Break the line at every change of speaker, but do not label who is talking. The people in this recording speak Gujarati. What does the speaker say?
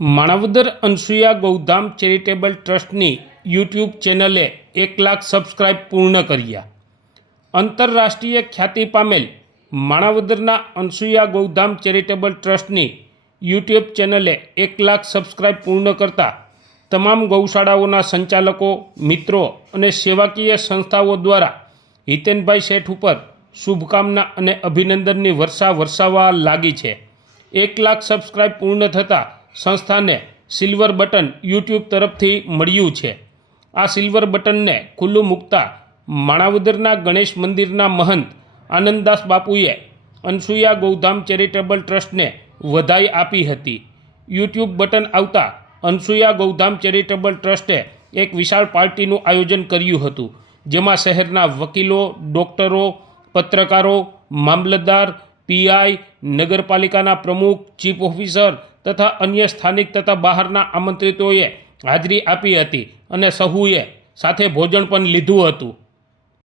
માણાવદર અનસુયા ગૌધામ ચેરિટેબલ ટ્રસ્ટની યુટ્યુબ ચેનલે એક લાખ સબસ્ક્રાઇબ પૂર્ણ કર્યા. આંતરરાષ્ટ્રીય ખ્યાતિ પામેલ માણાવદરના અનસુયા ગૌધામ ચેરિટેબલ ટ્રસ્ટની યુટ્યુબ ચેનલે એક લાખ સબસ્ક્રાઇબ પૂર્ણ કરતા તમામ ગૌશાળાઓના સંચાલકો, મિત્રો અને સેવાકીય સંસ્થાઓ દ્વારા હિતેનભાઈ શેઠ ઉપર શુભકામના અને અભિનંદનની વર્ષા વરસાવવા લાગી છે. એક લાખ સબસ્ક્રાઇબ પૂર્ણ થતાં સંસ્થાને સિલ્વર બટન યુટ્યુબ તરફથી મળ્યું છે. આ સિલ્વર બટનને ખુલ્લું મૂકતા માણાવદરના ગણેશ મંદિરના મહંત આનંદદાસ બાપુએ અનસુયા ગૌધામ ચેરિટેબલ ટ્રસ્ટને વધાઈ આપી હતી. યુટ્યુબ બટન આવતા અનસુયા ગૌધામ ચેરિટેબલ ટ્રસ્ટે એક વિશાળ પાર્ટીનું આયોજન કર્યું હતું, જેમાં શહેરના વકીલો, ડૉક્ટરો, પત્રકારો, મામલતદાર પીઆઈ નગરપાલિકાના પ્રમુખ, ચીફ ઓફિસર તથા અન્ય સ્થાનિક તથા બહારના આમંત્રિતોએ હાજરી આપી હતી અને સહુએ સાથે ભોજન પણ લીધું હતું.